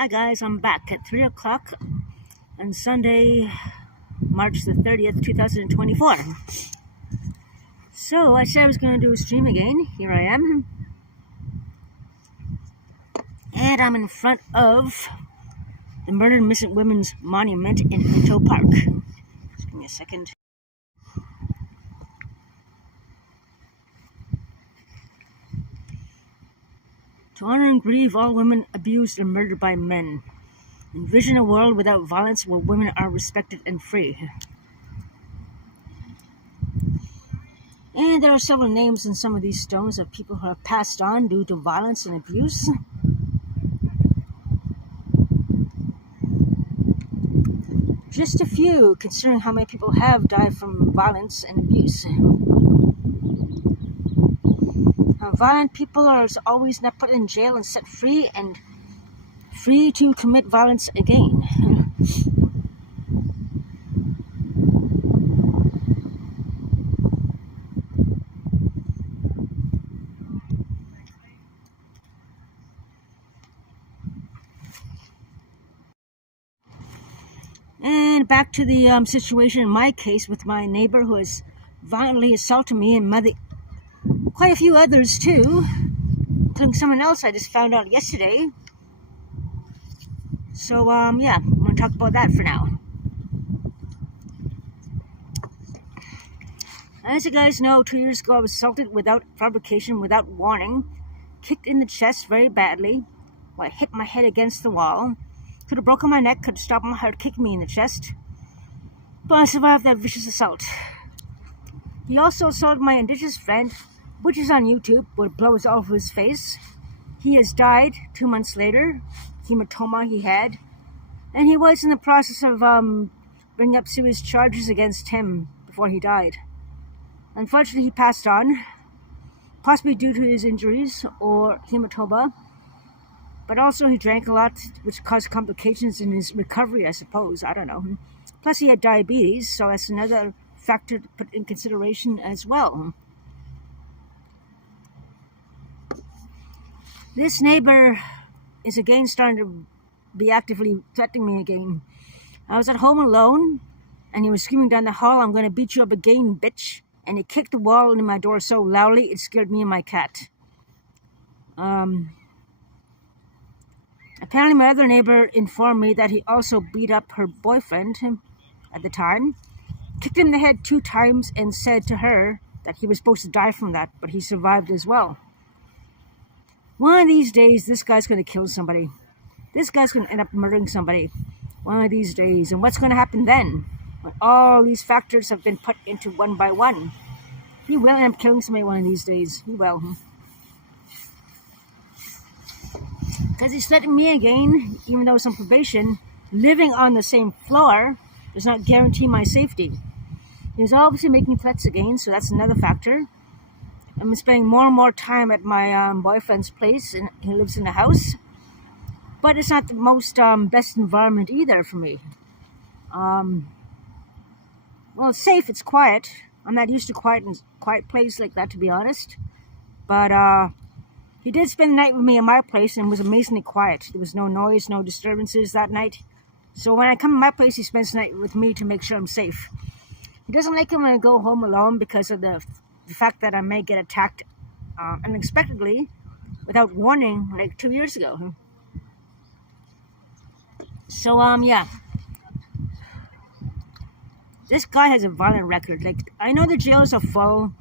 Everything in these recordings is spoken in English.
Hi guys, I'm back at 3 o'clock on Sunday, March the 30th, 2024. So I said I was going to do a stream again. Here I am. And I'm in front of the Murdered Missing Women's Monument in Minto Park. Just give me a second. To honor and grieve all women abused and murdered by men. Envision a world without violence where women are respected and free. And there are several names in some of these stones of people who have passed on due to violence and abuse. Just a few, considering how many people have died from violence and abuse. Violent people are always not put in jail and set free and free to commit violence again. And back to the situation in my case with my neighbor who has violently assaulted me and quite a few others too, including someone else I just found out yesterday. So yeah, I'm going to talk about that for now. As you guys know, 2 years ago I was assaulted without provocation, without warning, kicked in the chest very badly, while I hit my head against the wall. Could have broken my neck, could have stopped my heart kicking me in the chest, but I survived that vicious assault. He also assaulted my indigenous friend, which is on YouTube, with blows all over his face. He has died 2 months later, hematoma he had, and he was in the process of bringing up serious charges against him before he died. Unfortunately, he passed on, possibly due to his injuries or hematoma, but also he drank a lot, which caused complications in his recovery, I suppose. I don't know. Plus, he had diabetes, so that's another factor to put in consideration as well. This neighbor is again starting to be actively threatening me again. I was at home alone, and he was screaming down the hall, "I'm going to beat you up again, bitch." And he kicked the wall into my door so loudly, it scared me and my cat. Apparently, my other neighbor informed me that he also beat up her boyfriend at the time, kicked him in the head 2 times, and said to her that he was supposed to die from that, but he survived as well. One of these days, this guy's going to kill somebody. This guy's going to end up murdering somebody. One of these days. And what's going to happen then? When all these factors have been put into one by one. He will end up killing somebody one of these days. He will. Because he's threatening me again, even though it's on probation. Living on the same floor does not guarantee my safety. He's obviously making threats again, so that's another factor. I'm spending more and more time at my boyfriend's place, and he lives in the house. But it's not the most best environment either for me. Well, it's safe, it's quiet. I'm not used to quiet place like that, to be honest. But he did spend the night with me in my place, and it was amazingly quiet. There was no noise, no disturbances that night. So when I come to my place, he spends the night with me to make sure I'm safe. He doesn't like it when I go home alone because of the fact that I may get attacked unexpectedly without warning, like 2 years ago. So yeah, this guy has a violent record. Like, I know the jails are full,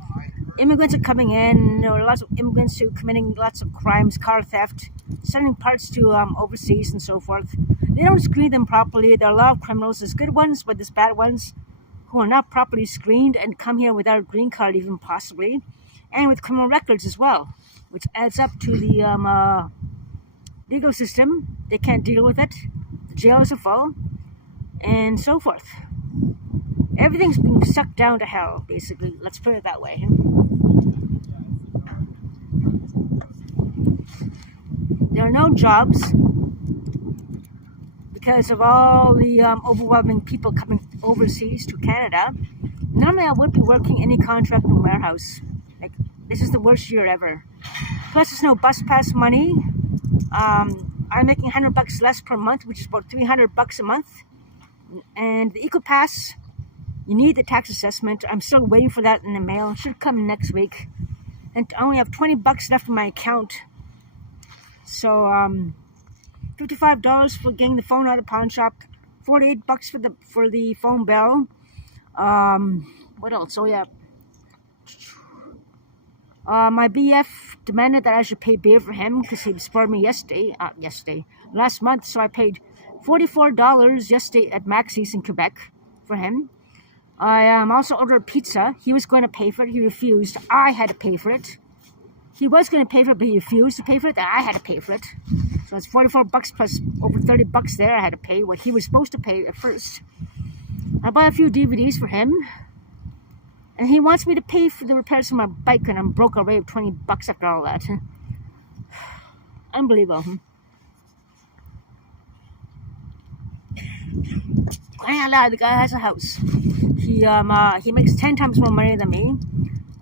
immigrants are coming in, there are lots of immigrants who are committing lots of crimes, car theft, sending parts to overseas and so forth. They don't screen them properly. There are a lot of criminals. There's good ones, but there's bad ones who are not properly screened and come here without a green card even possibly, and with criminal records as well, which adds up to the legal system. They can't deal with it. The jails are full, and so forth. Everything's being sucked down to hell, basically. Let's put it that way. There are no jobs because of all the overwhelming people coming overseas to Canada. Normally I would be working any contract in warehouse. This is the worst year ever. Plus there's no bus pass money. I'm making $100 less per month, which is about $300 a month. And the EcoPass, you need the tax assessment. I'm still waiting for that in the mail. It should come next week. And I only have $20 left in my account. So $55 for getting the phone out of the pawn shop, $48 for the phone bill. What else? Oh yeah. My BF demanded that I should pay beer for him because he spurred me last month. So I paid $44 yesterday at Maxie's in Quebec for him. I also ordered pizza. He was going to pay for it. He refused. I had to pay for it. He was going to pay for it, but he refused to pay for it. Then I had to pay for it. So it's $44 plus over $30 there. I had to pay what he was supposed to pay at first. I bought a few DVDs for him. And he wants me to pay for the repairs for my bike, and I'm broke already with $20 after all that. Unbelievable. The guy has a house. He makes 10 times more money than me.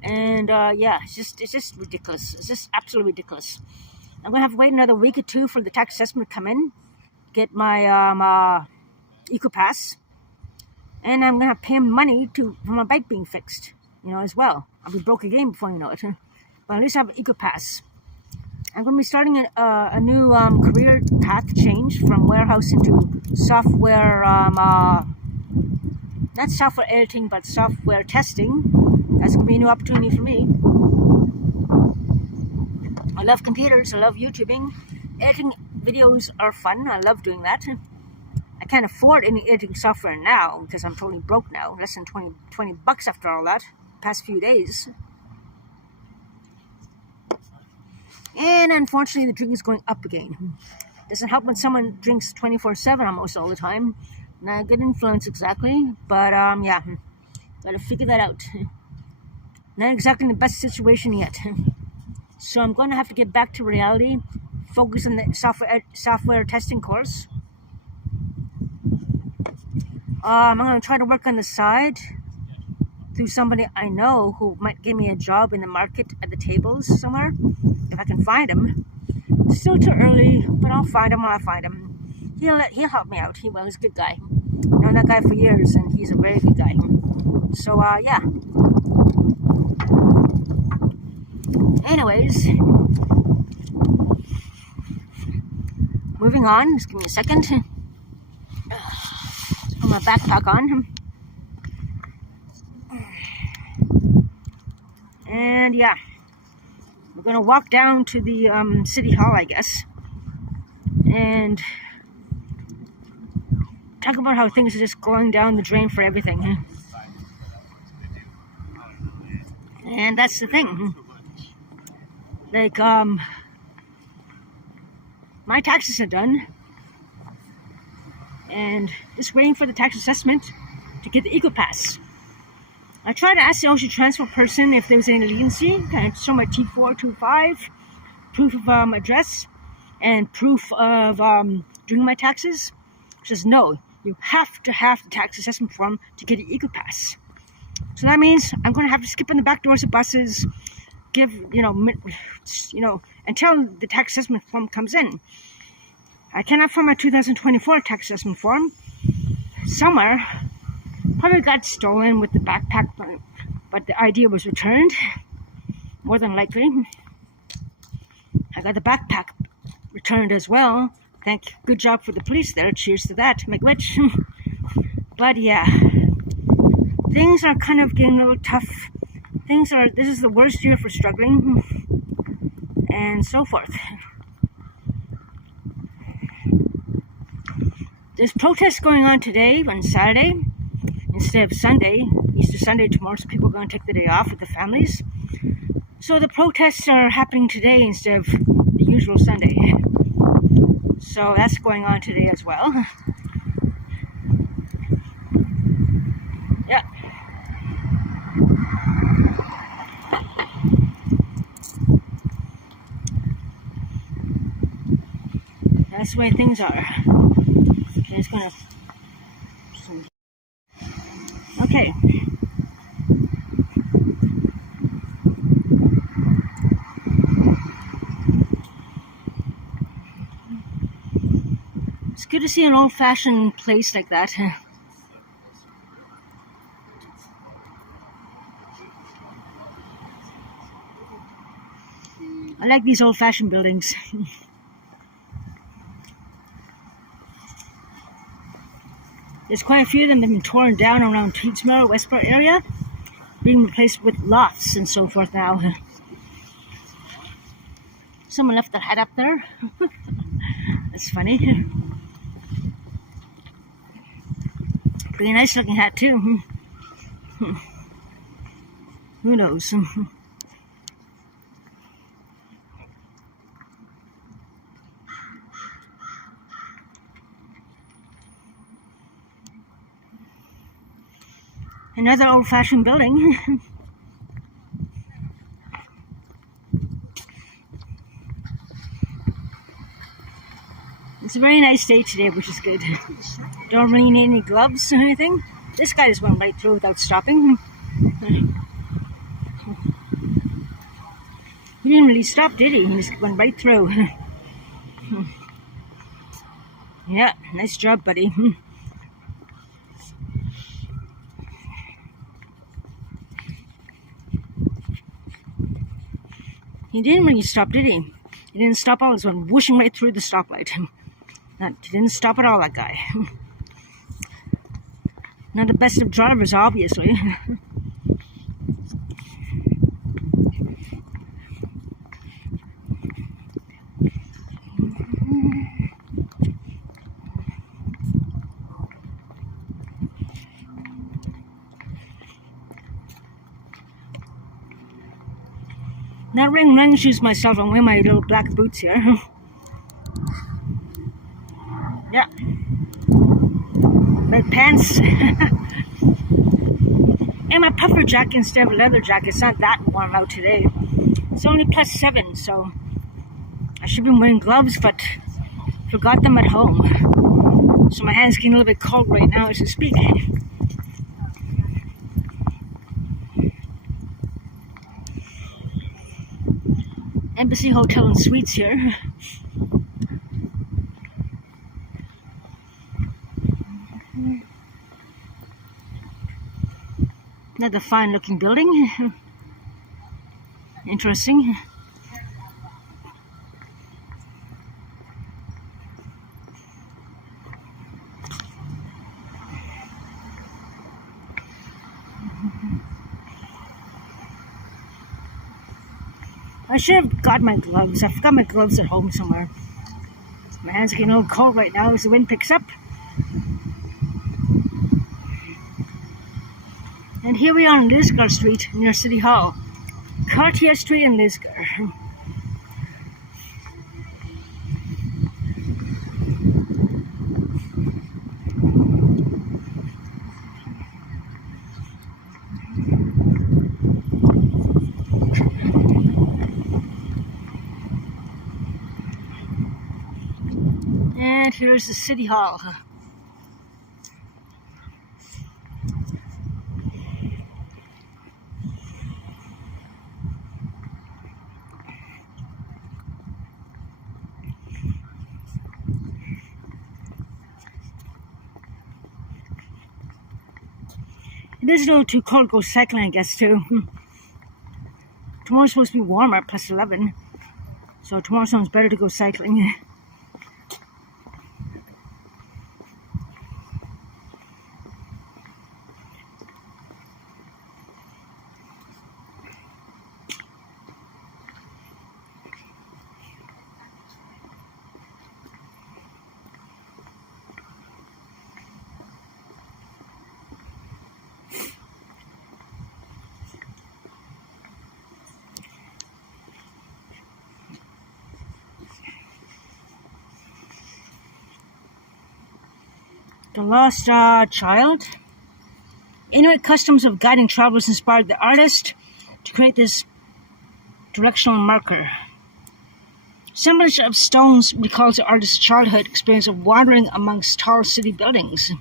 And yeah, it's just ridiculous. It's just absolutely ridiculous. I'm gonna have to wait another week or two for the tax assessment to come in, get my EcoPass. And I'm going to pay him money for my bike being fixed, as well. I'll be broke again before you know it. But at least I have an EcoPass. I'm going to be starting a new career path change from warehouse into software, not software editing, but software testing. That's going to be a new opportunity for me. I love computers. I love YouTubing. Editing videos are fun. I love doing that. I can't afford any editing software now because I'm totally broke now. Less than $20 after all that. Past few days. And unfortunately, the drink is going up again. Doesn't help when someone drinks 24/7 almost all the time. Not a good influence exactly, but yeah, gotta figure that out. Not exactly in the best situation yet. So I'm going to have to get back to reality. Focus on the software testing course. I'm going to try to work on the side through somebody I know who might give me a job in the market at the tables somewhere, if I can find him. Still too early, but I'll find him when I find him. He'll help me out. He's a good guy. I've known that guy for years, and he's a very good guy. So, yeah. Anyways, moving on. Just give me a second. Put my backpack on. And yeah, we're gonna walk down to the city hall, I guess, and talk about how things are just going down the drain for everything. And that's the thing. Like, my taxes are done, and just waiting for the tax assessment to get the EcoPass. I tried to ask the ocean transfer person if there was any leniency. I show my T425, proof of address, and proof of doing my taxes. She says, no, you have to have the tax assessment form to get the EcoPass. So that means I'm going to have to skip in the back doors of buses, give, until the tax assessment form comes in. I cannot find my 2024 tax assessment form. Somewhere, probably got stolen with the backpack, but the idea was returned, more than likely. I got the backpack returned as well. Good job for the police there. Cheers to that, McWitch. But yeah, things are kind of getting a little tough. This is the worst year for struggling, and so forth. There's protests going on today on Saturday instead of Sunday, Easter Sunday tomorrow, so people are going to take the day off with the families. So the protests are happening today instead of the usual Sunday. So that's going on today as well. Yeah. That's the way things are. Okay, it's gonna. Okay. good to see an old-fashioned place like that. I like these old-fashioned buildings. There's quite a few of them that have been torn down around Tweedsmuir, Westport area, being replaced with lofts and so forth now. Someone left their hat up there. That's funny. Pretty nice looking hat too. Who knows? Another old-fashioned building. It's a very nice day today, which is good. Don't really need any gloves or anything. This guy just went right through without stopping. He didn't really stop, did he? He just went right through. Yeah, nice job, buddy. He didn't really stop, did he? He didn't stop all, he went whooshing right through the stoplight. He didn't stop at all, that guy. Not the best of drivers, obviously. Not wearing running shoes myself, I'm wearing my little black boots here. Yeah. Red pants. And my puffer jacket instead of a leather jacket. It's not that warm out today. It's only +7, so I should be wearing gloves, but forgot them at home. So my hands getting a little bit cold right now as I speak. Embassy Hotel and Suites here. Another fine looking building. Interesting. I should have got my gloves. I forgot my gloves at home somewhere. My hands are getting a little cold right now as the wind picks up. And here we are on Lisgar Street near City Hall. Cartier Street in Lisgar. And here's the City Hall. It is a little too cold to go cycling, I guess, too. Tomorrow's supposed to be warmer, +11. So tomorrow sounds better to go cycling. The Lost Child. Inuit customs of guiding travelers inspired the artist to create this directional marker. Assemblage of stones recalls the artist's childhood experience of wandering amongst tall city buildings.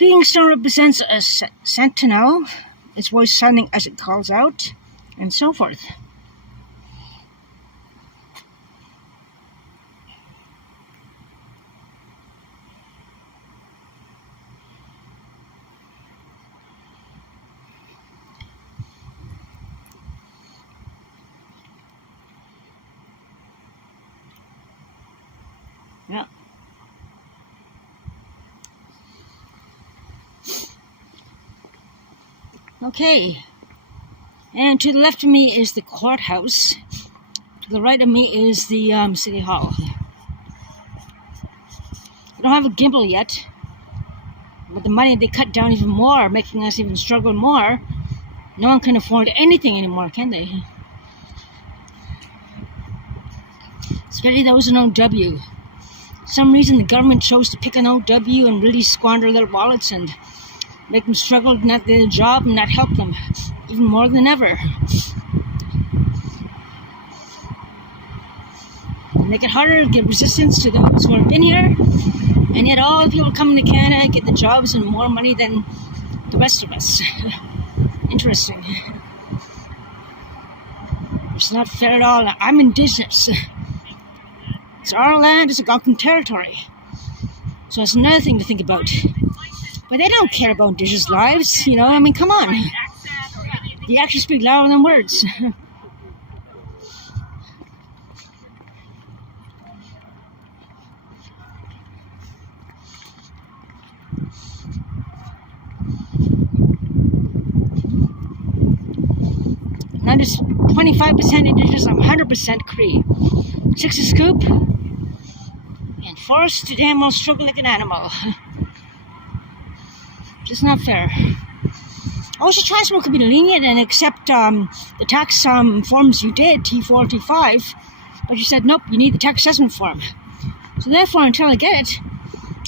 Leading stone represents a sentinel, its voice sounding as it calls out, and so forth. Yeah. Okay. And to the left of me is the courthouse. To the right of me is the City Hall. I don't have a gimbal yet. With the money they cut down even more, making us even struggle more. No one can afford anything anymore, can they? Especially those in OW. For some reason the government chose to pick on OW and really squander their wallets and make them struggle to not get a job and not help them, even more than ever. Make it harder to give resistance to those who have been here, and yet all the people coming to Canada get the jobs and more money than the rest of us. Interesting. It's not fair at all. I'm Indigenous. It's our land, it's Algonquin territory. So that's another thing to think about. But they don't care about Indigenous lives, you know, I mean, come on. The actions speak louder than words. And I'm just 25% Indigenous, I'm 100% Cree. 6 a scoop, and forced to damn well struggle like an animal. Just not fair. I wish the transport could be lenient and accept the tax forms you did, T4, T5, but you said, nope, you need the tax assessment form. So therefore, until I get it,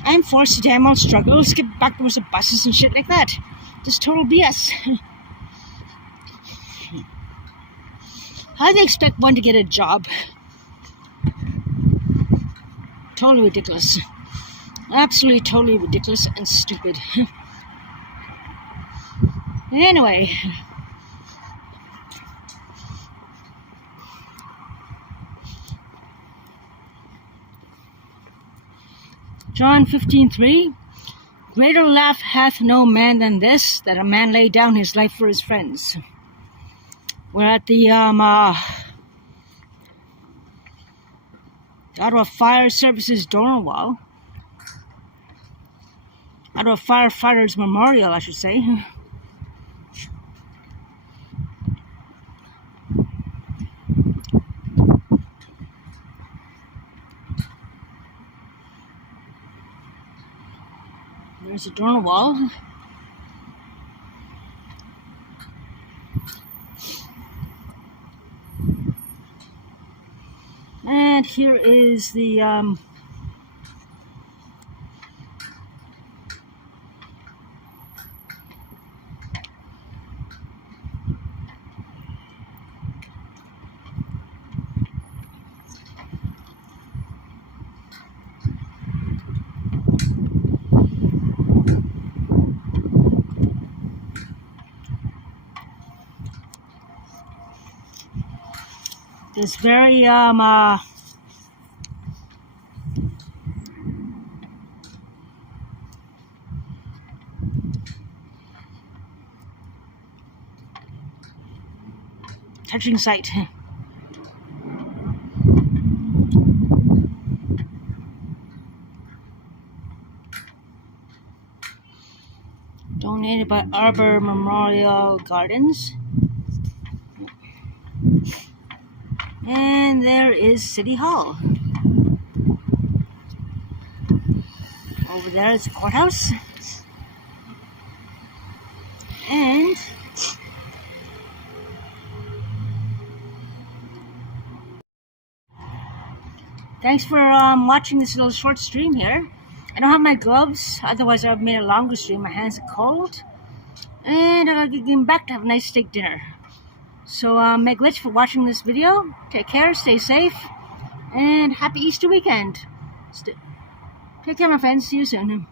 I'm forced to damn well struggle, skip backwards of buses and shit like that. Just total BS. How do they expect one to get a job? Totally ridiculous. Absolutely, totally ridiculous and stupid. Anyway. John 15:3. Greater laugh hath no man than this, that a man lay down his life for his friends. We're at the Ottawa Fire Services donor wall. Ottawa Firefighters Memorial, I should say. There's a donor wall. And here is the this very touching sight. Donated by Arbor Memorial Gardens. And there is City Hall. Over there is the courthouse. And thanks for watching this little short stream here. I don't have my gloves, otherwise I would have made a longer stream. My hands are cold. And I gotta get getting back to have a nice steak dinner. So, Meg Litch for watching this video. Take care, stay safe, and happy Easter weekend. Take care, my friends. See you soon.